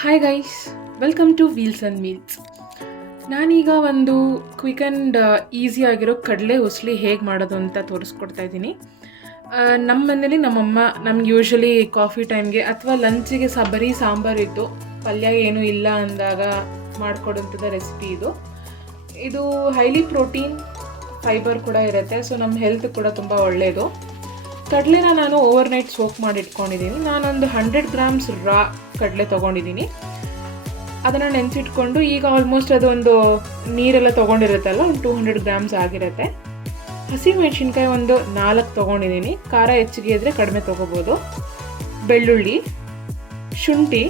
Hi guys, welcome to Wheels and Meals. ನಾನೀಗ ಒಂದು quick and easy ಆಗಿರೋ ಕಡಲೆ ಉಸ್ಲಿ ಹೇಗೆ ಮಾಡೋದು ಅಂತ ತೋರಿಸ್ಕೊಡ್ತಾ ಇದ್ದೀನಿ. ನಮ್ಮ ಮನೇಲಿ ನಮ್ಮಮ್ಮ ನಮ್ಗೆ ಯೂಶ್ವಲಿ ಕಾಫಿ ಟೈಮ್ಗೆ ಅಥವಾ ಲಂಚಿಗೆ ಬರೀ ಸಾಂಬಾರು ಇತ್ತು, ಪಲ್ಯ ಏನೂ ಇಲ್ಲ ಅಂದಾಗ ಮಾಡಿಕೊಡೋಂಥದ್ದು ರೆಸಿಪಿ ಇದು. ಇದು ಹೈಲಿ ಪ್ರೋಟೀನ್, ಫೈಬರ್ ಕೂಡ ಇರುತ್ತೆ, ಸೊ ನಮ್ಮ ಹೆಲ್ತ್ ಕೂಡ ತುಂಬ ಒಳ್ಳೆಯದು. ಕಡಲೆನ ನಾನು ಓವರ್ನೈಟ್ ಸೋಕ್ ಮಾಡಿ ಇಟ್ಕೊಂಡಿದ್ದೀನಿ. ನಾನೊಂದು 100 ಗ್ರಾಮ್ಸ್ ರಾ ಕಡಲೆ ತೊಗೊಂಡಿದ್ದೀನಿ. ಅದನ್ನು ನೆನೆಸಿಟ್ಕೊಂಡು ಈಗ ಆಲ್ಮೋಸ್ಟ್ ಅದೊಂದು ನೀರೆಲ್ಲ ತೊಗೊಂಡಿರುತ್ತಲ್ಲ, ಒಂದು 200 ಗ್ರಾಮ್ಸ್ ಆಗಿರುತ್ತೆ. ಹಸಿಮೆಣಸಿನ್ಕಾಯಿ ಒಂದು 4 ತೊಗೊಂಡಿದ್ದೀನಿ. ಖಾರ ಹೆಚ್ಚಿಗೆ ಇದ್ದರೆ ಕಡಿಮೆ ತೊಗೋಬೋದು. ಬೆಳ್ಳುಳ್ಳಿ, ಶುಂಠಿ,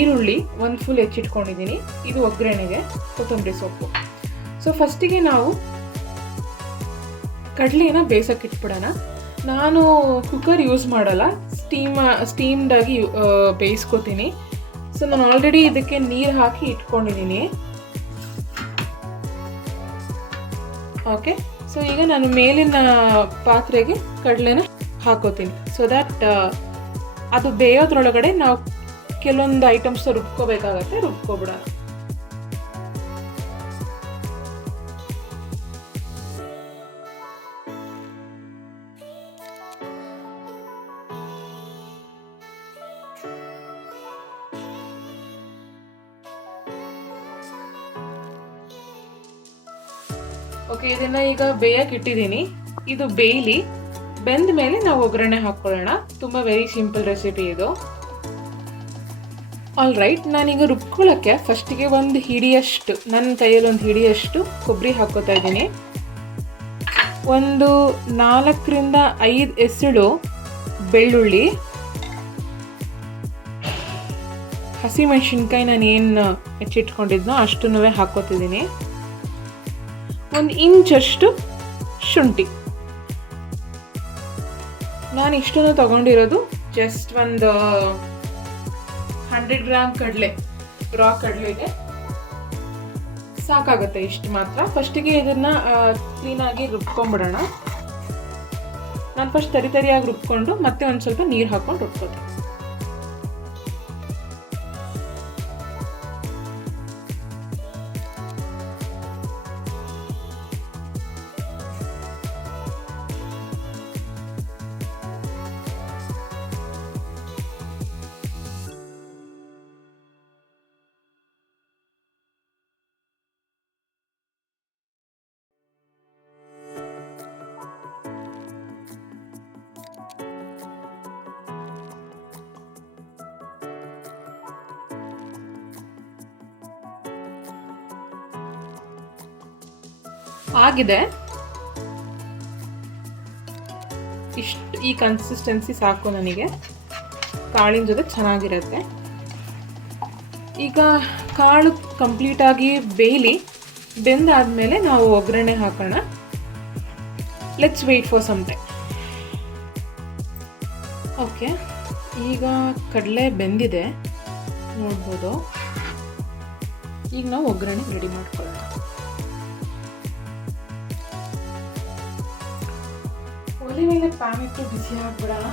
ಈರುಳ್ಳಿ ಒಂದು ಫುಲ್ ಹೆಚ್ಚಿಟ್ಕೊಂಡಿದ್ದೀನಿ. ಇದು ಒಗ್ಗರಣೆಗೆ. ಕೊತ್ತಂಬರಿ ಸೊಪ್ಪು. ಸೊ ಫಸ್ಟಿಗೆ ನಾವು ಕಡಲೆನ ಬೇಯಿಸೋಕೆ ಇಟ್ಬಿಡೋಣ. ನಾನು ಕುಕ್ಕರ್ ಯೂಸ್ ಮಾಡಲ್ಲ, ಸ್ಟೀಮ್ಡಾಗಿ ಬೇಯಿಸ್ಕೊತೀನಿ. ಸೊ ನಾನು ಆಲ್ರೆಡಿ ಇದಕ್ಕೆ ನೀರು ಹಾಕಿ ಇಟ್ಕೊಂಡಿದ್ದೀನಿ. ಓಕೆ, ಸೊ ಈಗ ನಾನು ಮೇಲಿನ ಪಾತ್ರೆಗೆ ಕಡಲೆನ ಹಾಕೋತೀನಿ. ಸೊ ದ್ಯಾಟ್ ಅದು ಬೇಯೋದ್ರೊಳಗಡೆ ನಾವು ಕೆಲವೊಂದು ಐಟಮ್ಸ್ ರುಬ್ಕೋಬೇಕಾಗತ್ತೆ, ರುಬ್ಕೊಬಿಡೋಣ. ಓಕೆ, ಇದನ್ನು ಈಗ ಬೇಯಕ್ಕೆ ಇಟ್ಟಿದ್ದೀನಿ. ಇದು ಬೇಯಲಿ. ಬೆಂದ ಮೇಲೆ ನಾವು ಒಗ್ಗರಣೆ ಹಾಕ್ಕೊಳ್ಳೋಣ. ತುಂಬ ವೆರಿ ಸಿಂಪಲ್ ರೆಸಿಪಿ ಇದು. ಆಲ್ ರೈಟ್, ನಾನೀಗ ರುಬ್ಕೊಳ್ಳೋಕ್ಕೆ ಫಸ್ಟಿಗೆ ಒಂದು ಹಿಡಿಯಷ್ಟು, ನನ್ನ ಕೈಯಲ್ಲಿ ಒಂದು ಹಿಡಿಯಷ್ಟು ಕೊಬ್ಬರಿ ಹಾಕ್ಕೋತಾ ಇದ್ದೀನಿ. ಒಂದು 4ರಿಂದ 5 ಎಸಳು ಬೆಳ್ಳುಳ್ಳಿ, ಹಸಿಮೆಣಸಿನ್ಕಾಯಿ ನಾನು ಏನು ಹೆಚ್ಚಿಟ್ಕೊಂಡಿದ್ನೋ ಅಷ್ಟನ್ನೂ ಹಾಕ್ಕೋತಿದ್ದೀನಿ. 1 ಇಂಚಷ್ಟು ಶುಂಠಿ. ನಾನು ಇಷ್ಟನ್ನು ತಗೊಂಡಿರೋದು ಜಸ್ಟ್ ಒಂದು 100 ಗ್ರಾಮ್ ಕಡಲೆ, ರಾ ಕಡಲೆಗೆ ಸಾಕಾಗುತ್ತೆ, ಇಷ್ಟು ಮಾತ್ರ. ಫಸ್ಟಿಗೆ ಇದನ್ನು ಕ್ಲೀನಾಗಿ ರುಬ್ಕೊಂಡ್ಬಿಡೋಣ. ನಾನು ಫಸ್ಟ್ ತರಿಯಾಗಿ ರುಬ್ಕೊಂಡು ಮತ್ತೆ ಒಂದು ಸ್ವಲ್ಪ ನೀರು ಹಾಕ್ಕೊಂಡು ರುಬ್ಕೋತೀನಿ. ಆಗಿದೆ, ಇಷ್ಟು ಈ ಕನ್ಸಿಸ್ಟೆನ್ಸಿ ಸಾಕು ನನಗೆ. ಕಾಳಿನ ಜೊತೆ ಚೆನ್ನಾಗಿರುತ್ತೆ. ಈಗ ಕಾಳು ಕಂಪ್ಲೀಟಾಗಿ ಬೇಯಲಿ. ಬೆಂದಾದ್ಮೇಲೆ ನಾವು ಒಗ್ಗರಣೆ ಹಾಕೋಣ. Let's wait for some time. Okay, ಈಗ ಕಡಲೆ ಬೆಂದಿದೆ ನೋಡ್ಬೋದು. ಈಗ ನಾವು ಒಗ್ಗರಣೆ ರೆಡಿ ಮಾಡ್ಕೊಳ್ಳೋಣ. ಒಲೆ ಮೇಲೆ ಪ್ಯಾನ್ ಇಟ್ಟು ಬಿಸಿ ಹಾಕ್ಬಿಡೋಣ.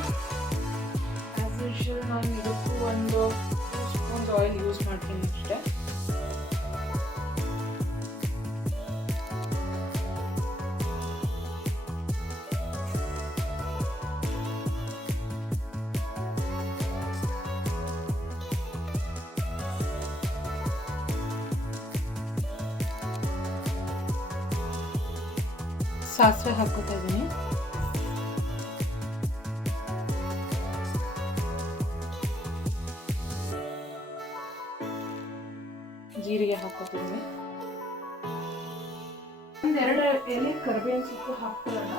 ಆ್ಯಸ್ ಯೂಶುವಲ್ ನಾನು ಇದಕ್ಕೂ ಒಂದು 2 ಸ್ಪೂನ್ಸ್ ಆಯಿಲ್ ಯೂಸ್ ಮಾಡ್ತೀನಿ ಅಷ್ಟೇ. ಸಾಸಿವೆ ಹಾಕೋತಾ ಇದ್ದೀನಿ. ಜೀರಿಗೆ ಹಾಕೋತೀನಿ. 1-2 ಎಲೆ ಕರಿಬೇವಿನ ಸೊಪ್ಪು ಹಾಕ್ಕೊಳ್ಳೋಣ.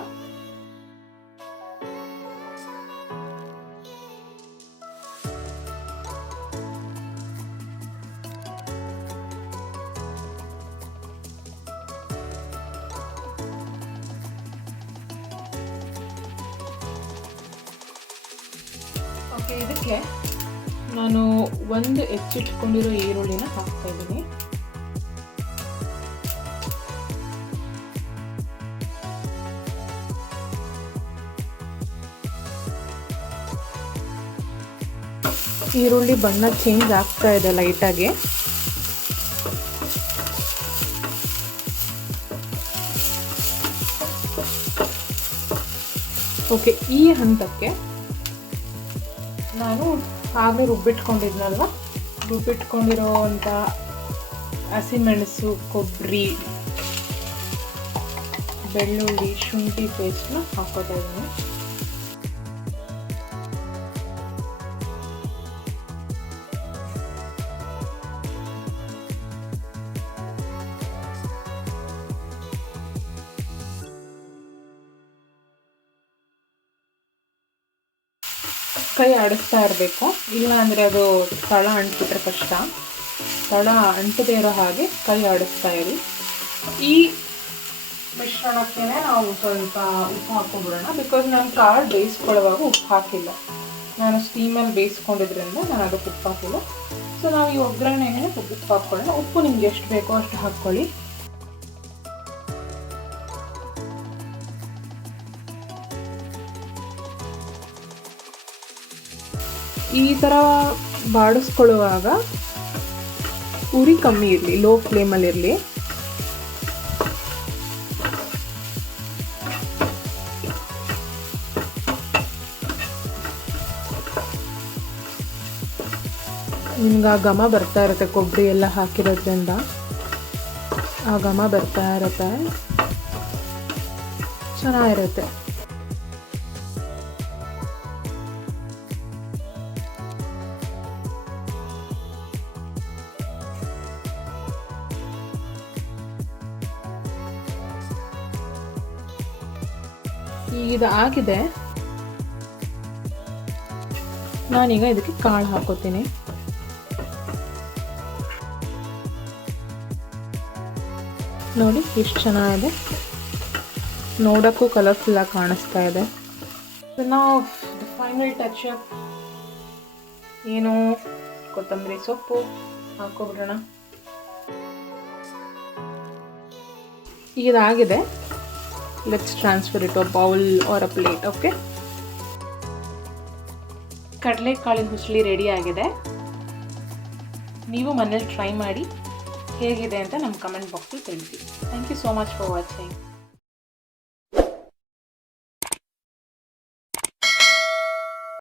ಓಕೆ, ಇದಕ್ಕೆ ನಾನು ಒಂದು ಹೆಚ್ಚಿಟ್ಕೊಂಡಿರೋ ಈರುಳ್ಳಿನ ಹಾಕ್ತಾ ಇದ್ದೀನಿ. ಈರುಳ್ಳಿ ಬಣ್ಣ ಚೇಂಜ್ ಆಗ್ತಾ ಇದೆ ಲೈಟಾಗಿ. ಓಕೆ, ಈ ಹಂತಕ್ಕೆ ನಾನು ಆಗಲೇ ರುಬ್ಬಿಟ್ಕೊಂಡಿರೋವಂಥ ಹಸಿಮೆಣಸು, ಕೊಬ್ಬರಿ, ಬೆಳ್ಳುಳ್ಳಿ, ಶುಂಠಿ ಪೇಸ್ಟ್ನ ಹಾಕೋತಾ ಇದ್ದೀನಿ. ಕೈ ಆಡಿಸ್ತಾ ಇರಬೇಕು, ಇಲ್ಲ ಅಂದರೆ ಅದು ತಳ ಅಂಟ್ಬಿಟ್ರೆ ಕಷ್ಟ. ತಳ ಅಂಟದೇ ಇರೋ ಹಾಗೆ ಕೈ ಆಡಿಸ್ತಾ ಇರಿ. ಈ ಮಿಶ್ರಣಕ್ಕೆ ನಾವು ಸ್ವಲ್ಪ ಉಪ್ಪು ಹಾಕ್ಕೊಂಡ್ಬಿಡೋಣ. ಬಿಕಾಸ್ ನಾನು ಕಾಳು ಬೇಯಿಸ್ಕೊಳ್ಳುವಾಗ ಉಪ್ಪು ಹಾಕಿಲ್ಲ, ನಾನು ಸ್ಟೀಮಲ್ಲಿ ಬೇಯಿಸ್ಕೊಂಡಿದ್ರಿಂದ ನಾನು ಅದಕ್ಕೆ ಉಪ್ಪು ಹಾಕಿಲ್ಲ. ಸೊ ನಾವು ಈ ಒಗ್ಗರಣೆಗೆ ಉಪ್ಪು ಹಾಕ್ಕೊಳ್ಳೋಣ. ಉಪ್ಪು ನಿಮ್ಗೆ ಎಷ್ಟು ಬೇಕೋ ಅಷ್ಟು ಹಾಕ್ಕೊಳ್ಳಿ. ಈ ಥರ ಬಾಡಿಸ್ಕೊಳ್ಳುವಾಗ ಉರಿ ಕಮ್ಮಿ ಇರಲಿ, ಲೋ ಫ್ಲೇಮಲ್ಲಿರಲಿ. ನಿಮ್ಗೆ ಆ ಘಮ ಬರ್ತಾ ಇರುತ್ತೆ, ಕೊಬ್ಬರಿ ಎಲ್ಲ ಹಾಕಿರೋದ್ರಿಂದ ಆ ಘಮ ಬರ್ತಾ ಇರುತ್ತೆ, ಚೆನ್ನಾಗಿರುತ್ತೆ. ಇದು ಆಗಿದೆ. ನಾನೀಗ ಇದಕ್ಕೆ ಕಾಳು ಹಾಕೋತೀನಿ. ನೋಡಿ ಎಷ್ಟು ಚೆನ್ನಾಗಿದೆ, ನೋಡೋಕ್ಕೂ ಕಲರ್ಫುಲ್ಲಾಗಿ ಕಾಣಿಸ್ತಾ ಇದೆ. ನಾವು ಫೈನಲ್ ಟಚ್ ಏನು, ಕೊತ್ತಂಬರಿ ಸೊಪ್ಪು ಹಾಕೋಬಿಡೋಣ. ಇದಾಗಿದೆ. Let's transfer it to a bowl or a plate. Okay. ಕಡಲೆಕಾಳಿನ ಹುಸ್ಲಿ ರೆಡಿ ಆಗಿದೆ. ನೀವು ಮನೇಲಿ ಟ್ರೈ ಮಾಡಿ, ಹೇಗಿದೆ ಅಂತ ನಮ್ಮ ಕಮೆಂಟ್ ಬಾಕ್ಸಲ್ಲಿ ತಿಳಿಸಿ. Thank you so much for watching.